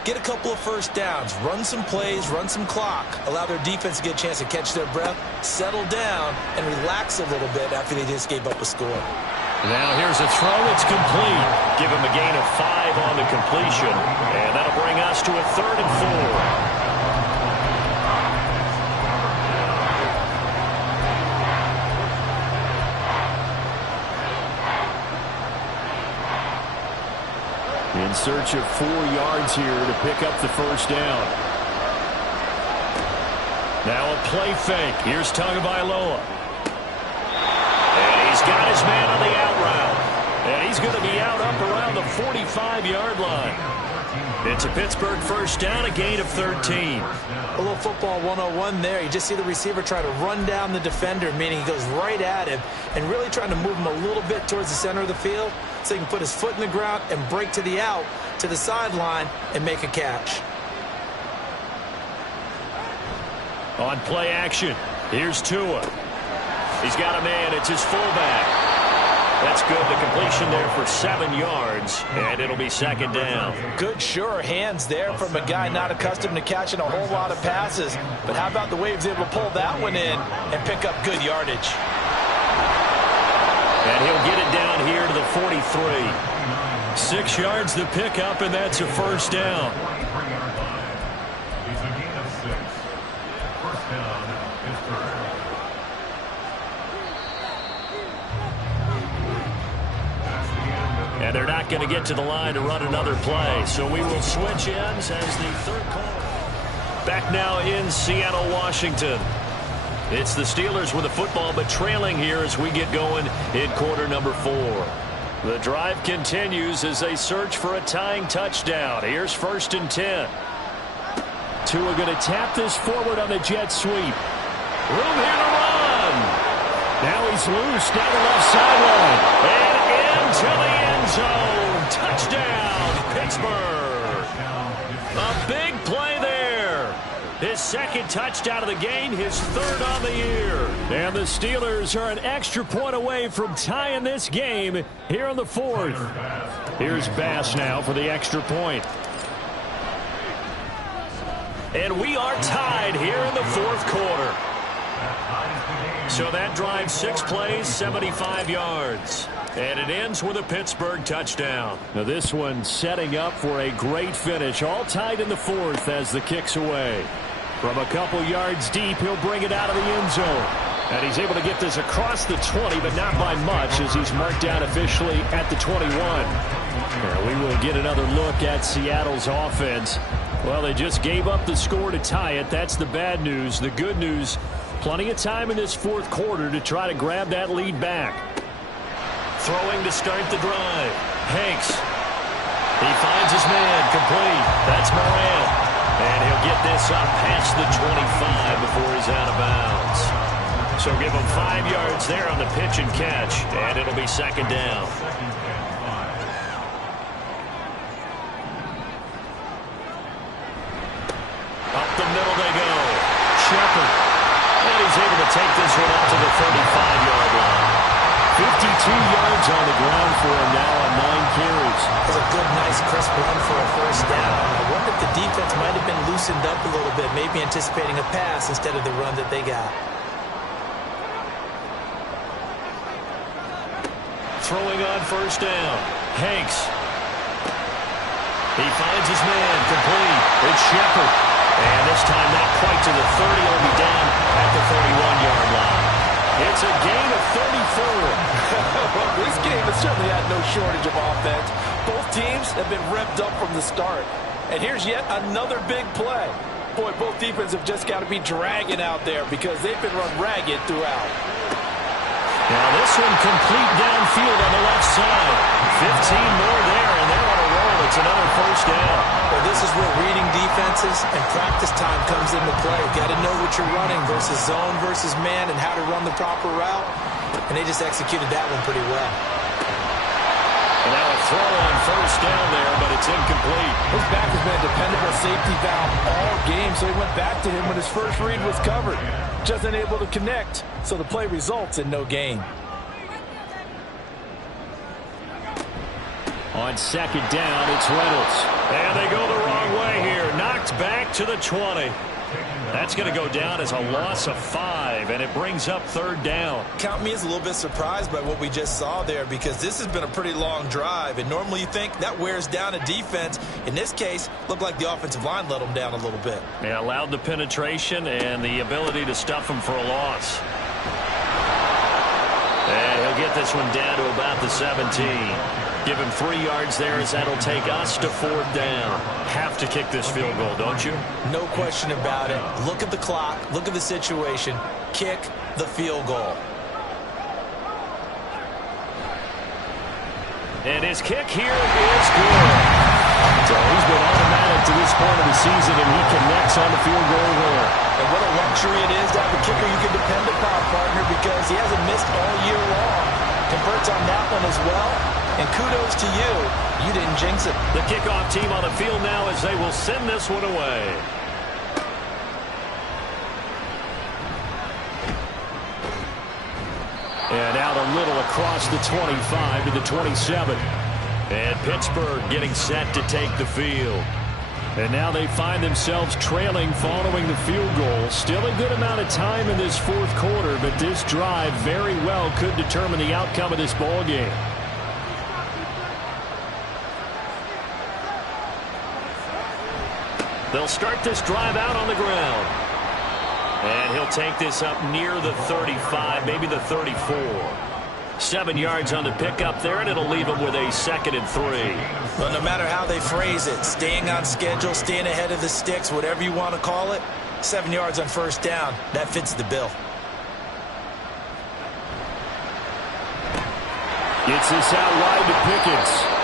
get a couple of first downs, run some plays, run some clock, allow their defense to get a chance to catch their breath, settle down, and relax a little bit after they just gave up a score. Now here's a throw. It's complete. Give him a gain of 5 on the completion. And that'll bring us to a 3rd and 4. In search of 4 yards here to pick up the first down. Now a play fake. Here's Tagovailoa. And he's got his man on the out route. And he's going to be out up around the 45-yard line. It's a Pittsburgh first down, a gain of 13. A little football 101 there. You just see the receiver try to run down the defender, meaning he goes right at him and really trying to move him a little bit towards the center of the field so he can put his foot in the ground and break to the out, to the sideline, and make a catch. On play action, here's Tua. He's got a man. It's his fullback. That's good. The completion there for 7 yards, and it'll be second down. Good, sure hands there from a guy not accustomed to catching a whole lot of passes. But how about the way he was able to pull that one in and pick up good yardage? And he'll get it down here to the 43. 6 yards to pick up, and that's a first down. It's a gain of 6. First down, Pittsburgh. And they're not going to get to the line to run another play. So we will switch ends as the third quarter. Back now in Seattle, Washington. It's the Steelers with the football, but trailing here as we get going in quarter number 4. The drive continues as they search for a tying touchdown. Here's 1st and 10. Tua going to tap this forward on the jet sweep. Room here to run. Now he's loose down the left sideline. And into the end zone. Touchdown, Pittsburgh. A big play there. His 2nd touchdown of the game, his 3rd on the year. And the Steelers are an extra point away from tying this game here in the 4th. Here's Bass now for the extra point. And we are tied here in the 4th quarter. So that drive, 6 plays, 75 yards. And it ends with a Pittsburgh touchdown. Now this one setting up for a great finish. All tied in the 4th as the kick's away. From a couple yards deep, he'll bring it out of the end zone. And he's able to get this across the 20, but not by much as he's marked down officially at the 21. Now we will get another look at Seattle's offense. Well, they just gave up the score to tie it. That's the bad news. The good news, plenty of time in this 4th quarter to try to grab that lead back. Throwing to start the drive. Hanks. He finds his man. Complete. That's Moran. And he'll get this up past the 25 before he's out of bounds. So give him 5 yards there on the pitch and catch, and it'll be second down. Up the middle they go. Shepard. And he's able to take this one up to the 35-yard line. 52 yards on the ground for him now on 9 carries. That's a good, nice, crisp run for a first down. I wonder if the defense might have been loosened up a little bit, maybe anticipating a pass instead of the run that they got. Throwing on first down. Hanks. He finds his man. Complete. It's Shepard. And this time not quite to the 30. He'll be down at the 31-yard line. It's a gain of 34. Well, this game has certainly had no shortage of offense. Both teams have been revved up from the start. And here's yet another big play. Boy, both defenses have just got to be dragging out there because they've been run ragged throughout. Now this one complete downfield on the left side. 15 more there, and they're on a roll. It's another first down. Well, this is where reading defenses and practice time comes into play. Got to know what you're running versus zone versus man and how to run the proper route. And they just executed that one pretty well. And now a throw on first down there, but it's incomplete. His back has been a dependable safety valve all game, so he went back to him when his first read was covered. Just unable to connect, so the play results in no gain. On second down, it's Reynolds. And they go the wrong way here. Knocked back to the 20. That's going to go down as a loss of 5, and it brings up third down. Count me as a little bit surprised by what we just saw there because this has been a pretty long drive, and normally you think that wears down a defense. In this case, looked like the offensive line let them down a little bit. Yeah, allowed the penetration and the ability to stuff them for a loss. And he'll get this one down to about the 17. Give him 3 yards there as that'll take us to fourth down. Have to kick this field goal, don't you? No question about it. Look at the clock. Look at the situation. Kick the field goal. And his kick here is good. So he's been automatic to this point of the season, and he connects on the field goal there. And what a luxury it is to have a kicker you can depend upon, partner, because he hasn't missed all year long. Converts on that one as well. And kudos to you. You didn't jinx it. The kickoff team on the field now as they will send this one away. And out a little across the 25 to the 27. And Pittsburgh getting set to take the field. And now they find themselves trailing following the field goal. Still a good amount of time in this fourth quarter, but this drive very well could determine the outcome of this ball game. They'll start this drive out on the ground. And he'll take this up near the 35, maybe the 34. 7 yards on the pickup there, and it'll leave him with a 2nd and 3. Well, no matter how they phrase it, staying on schedule, staying ahead of the sticks, whatever you want to call it, 7 yards on first down, that fits the bill. Gets this out wide to Pickens.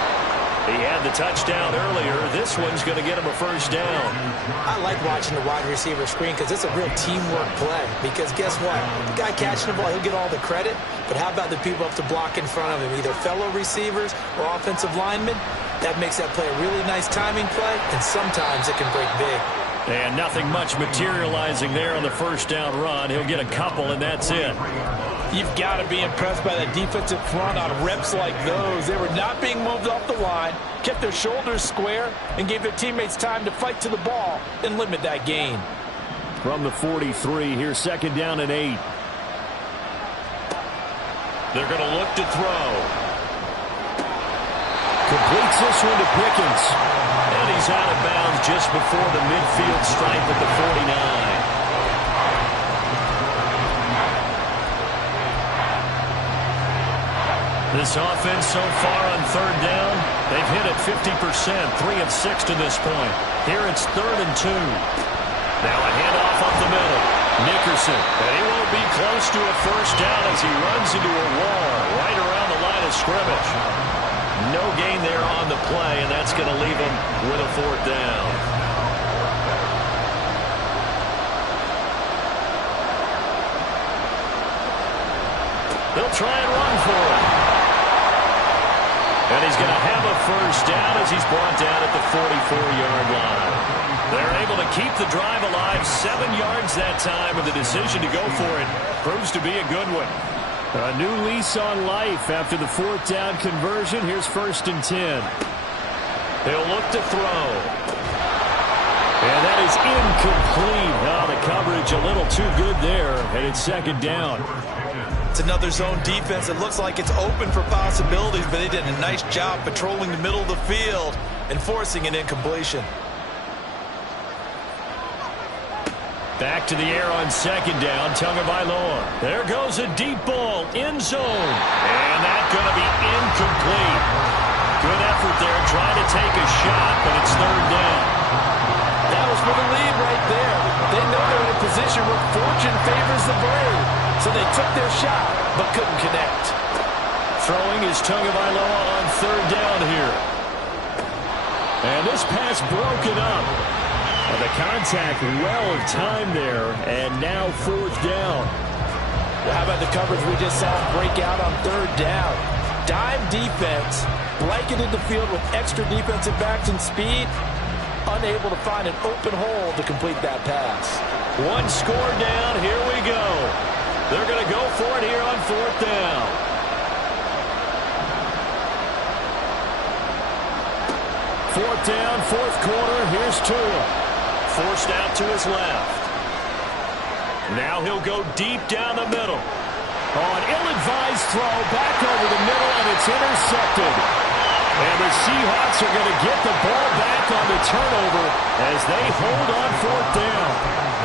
He had the touchdown earlier. This one's going to get him a first down. I like watching the wide receiver screen because it's a real teamwork play. Because guess what? The guy catching the ball, he'll get all the credit. But how about the people up to block in front of him, either fellow receivers or offensive linemen? That makes that play a really nice timing play, and sometimes it can break big. And nothing much materializing there on the first down run. He'll get a couple, and that's it. You've got to be impressed by that defensive front on reps like those. They were not being moved off the line, kept their shoulders square, and gave their teammates time to fight to the ball and limit that gain. From the 43, here's 2nd down and 8. They're going to look to throw. Completes this one to Pickens. And he's out of bounds just before the midfield stripe at the 49. This offense so far on 3rd down, they've hit it 50%, 3 of 6 to this point. Here it's 3rd and 2. Now a handoff up the middle. Nickerson, and he won't be close to a first down as he runs into a wall right around the line of scrimmage. No gain there on the play, and that's going to leave him with a 4th down. They'll try and run for it. And he's going to have a first down as he's brought down at the 44-yard line. They're able to keep the drive alive, 7 yards that time, and the decision to go for it proves to be a good one. A new lease on life after the 4th down conversion. Here's 1st and 10. They'll look to throw. And that is incomplete. Oh, the coverage a little too good there, and it's 2nd down. It's another zone defense. It looks like it's open for possibilities, but they did a nice job patrolling the middle of the field and forcing an incompletion. Back to the air on 2nd down. Tagovailoa. There goes a deep ball. End zone. And that's going to be incomplete. Good effort there trying to take a shot, but it's 3rd down. That was for the lead right there. They know they're in a position where fortune favors the brave. So they took their shot, but couldn't connect. Throwing is Tagovailoa on 3rd down here. And this pass broken up. The contact well of time there, and now 4th down. Well, how about the coverage we just saw break out on 3rd down? Dime defense, blanketed the field with extra defensive backs and speed, unable to find an open hole to complete that pass. One score down, here we go. They're going to go for it here on 4th down. Fourth down, 4th quarter, here's Tua. Forced out to his left. Now he'll go deep down the middle. Oh, an ill-advised throw back over the middle, and it's intercepted. And the Seahawks are going to get the ball back on the turnover as they hold on 4th down.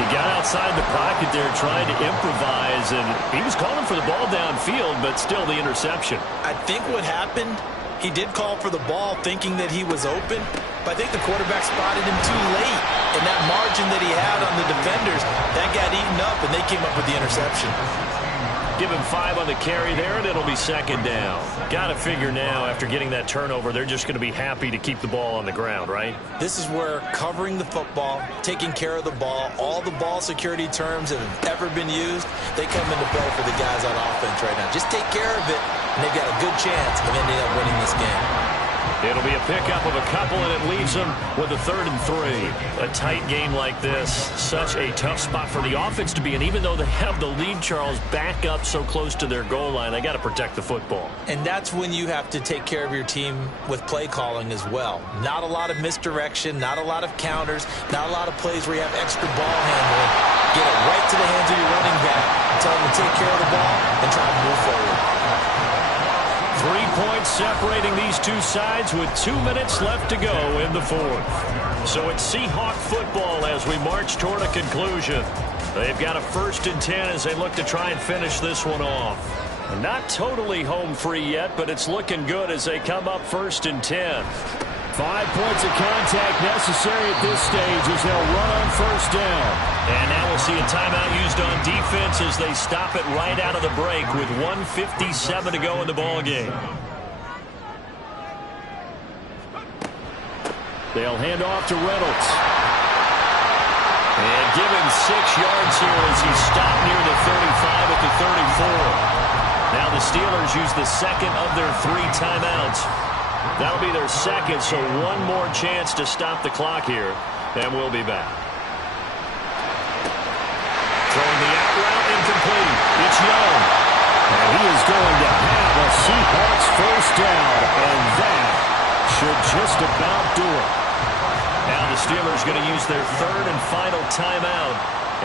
He got outside the pocket there trying to improvise, and he was calling for the ball downfield, but still the interception. I think what happened, he did call for the ball thinking that he was open, but I think the quarterback spotted him too late. And that margin that he had on the defenders, that got eaten up, and they came up with the interception. Give him 5 on the carry there, and it'll be 2nd down. Got to figure now, after getting that turnover, they're just going to be happy to keep the ball on the ground, right? This is where covering the football, taking care of the ball, all the ball security terms that have ever been used, they come into play for the guys on offense right now. Just take care of it, and they've got a good chance of ending up winning this game. It'll be a pickup of a couple, and it leaves them with a 3rd and 3. A tight game like this, such a tough spot for the offense to be in. Even though they have the lead, Charles, back up so close to their goal line, they got to protect the football. And that's when you have to take care of your team with play calling as well. Not a lot of misdirection, not a lot of counters, not a lot of plays where you have extra ball handling. Get it right to the hands of your running back and tell them to take care of the ball and try to move forward. 3 points separating these two sides with 2 minutes left to go in the 4th. So it's Seahawk football as we march toward a conclusion. They've got a 1st and 10 as they look to try and finish this one off. Not totally home free yet, but it's looking good as they come up 1st and 10. 5 points of contact necessary at this stage as they'll run on 1st down. And now we'll see a timeout used on defense as they stop it right out of the break with 1:57 to go in the ballgame. They'll hand off to Reynolds. And give him 6 yards here as he's stopped near the 35 at the 34. Now the Steelers use the second of their 3 timeouts. That'll be their second, so one more chance to stop the clock here, and we'll be back. Throwing the out route incomplete. It's Young. And he is going to have a Seahawks 1st down, and that should just about do it. Now the Steelers going to use their 3rd and final timeout,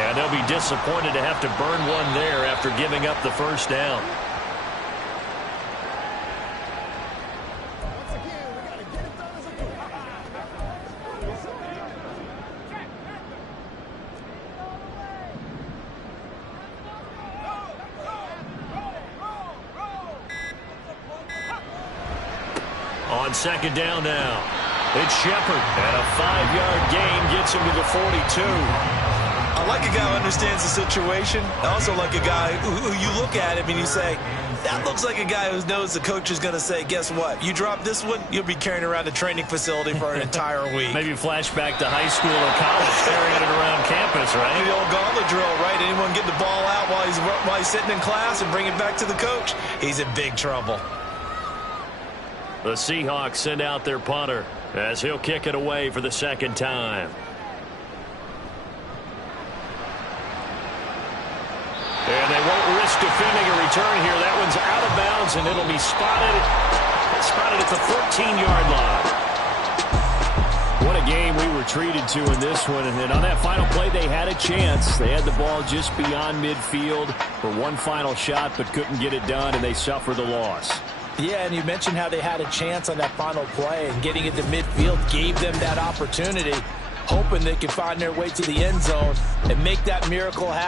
and they'll be disappointed to have to burn one there after giving up the 1st down. On 2nd down now, it's Shepard, and a 5-yard gain gets him to the 42. I like a guy who understands the situation. I also like a guy who you look at him and you say, that looks like a guy who knows the coach is going to say, guess what? You drop this one, you'll be carrying around a training facility for an entire week. Maybe flashback to high school or college, carrying it around campus, right? The old gauntlet drill, right? Anyone get the ball out while he's sitting in class and bring it back to the coach, he's in big trouble. The Seahawks send out their punter as he'll kick it away for the 2nd time. And they won't risk defending a return here. That one's out of bounds, and it'll be spotted at the 14-yard line. What a game we were treated to in this one. And then on that final play, they had a chance. They had the ball just beyond midfield for one final shot, but couldn't get it done, and they suffer the loss. Yeah, and you mentioned how they had a chance on that final play, and getting it to midfield gave them that opportunity, hoping they could find their way to the end zone and make that miracle happen.